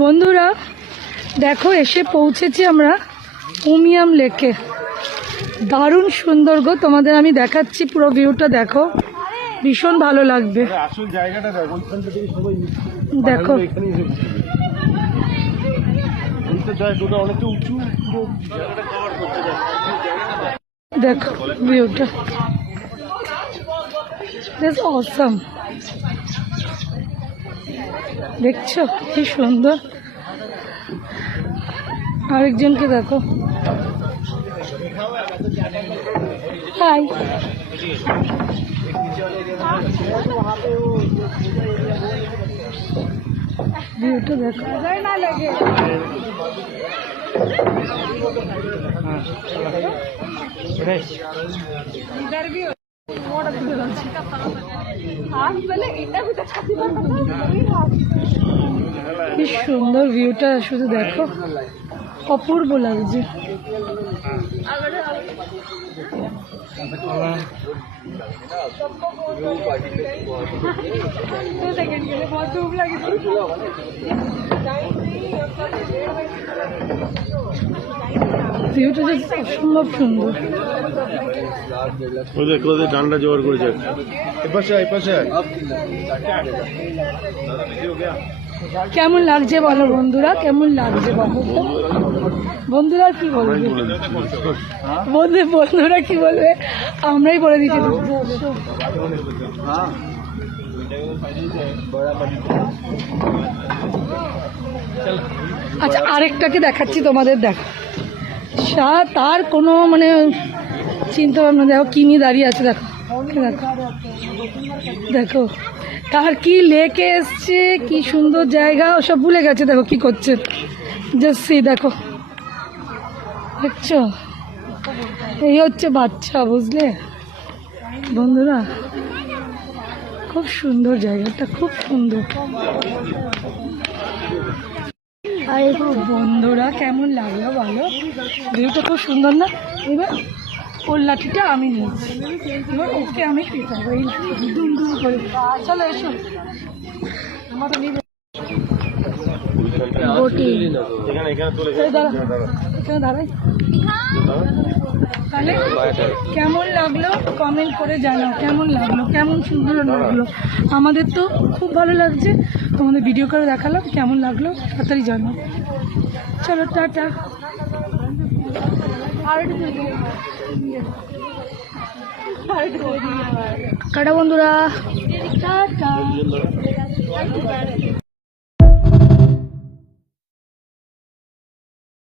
বন্ধুরা দেখো এসে পৌঁছেছি আমরা উমিয়াম লেকে। দারুণ সুন্দর গো, তোমাদের আমি দেখাচ্ছি পুরো ভিউটা, দেখো ভীষণ ভালো লাগবে। আসল জায়গাটা দেখো, ওইখানটা থেকে সবাই দেখো অনেকটা উঁচু, পুরো জায়গাটা কভার করতে যায়। দেখো ভিউটা, দিস অসাম। দেখছো কি সুন্দর। আরেকজনকে দেখো, হাই। ভিউটা দেখো, কি সুন্দর ভিউটা, শুধু দেখো অপূর্ব লাগছে। ভিউটা যে অসম্ভব সুন্দর। ঠান্ডা জোগাড় করেছে। কেমন লাগছে বলো বন্ধুরা, কেমন লাগছে বলো? বন্ধুরা কি বলবে, বন্ধুরা কি বলবে, আমরাই বলে দিচ্ছি। আচ্ছা আরেকটাকে দেখাচ্ছি তোমাদের, দেখো তার কোনো মানে চিন্তা ভাবনা, দেখো কি নিয়ে দাঁড়িয়ে আছে, দেখো দেখো দেখো তার কি লেকে এসছে, কি সুন্দর জায়গা, সব ভুলে গেছে। দেখো কি করছে, জাস্ট দেখো, দেখছো, এই হচ্ছে বাচ্চা, বুঝলে বন্ধুরা। খুব সুন্দর জায়গাটা, খুব সুন্দর। আর বন্ধুরা কেমন লাগলো বলো, ভিউটা খুব সুন্দর না? এবার ওর লাঠিটা আমি নিয়েছি, এবার ওকে আমি পেটাবো এই দুম দুম করে। চলো এসো, আমারও নিবে। এখানে দাঁড়াই, তাহলে কেমন লাগলো কমেন্ট করে জানাও, কেমন লাগলো, কেমন সুন্দর লাগলো। আমাদের তো খুব ভালো লাগছে, তোমাদের ভিডিও করে দেখালাম, কেমন লাগলো তাড়াতাড়ি জানাও। চলো টাটা। টাটা বন্ধুরা, টাটা।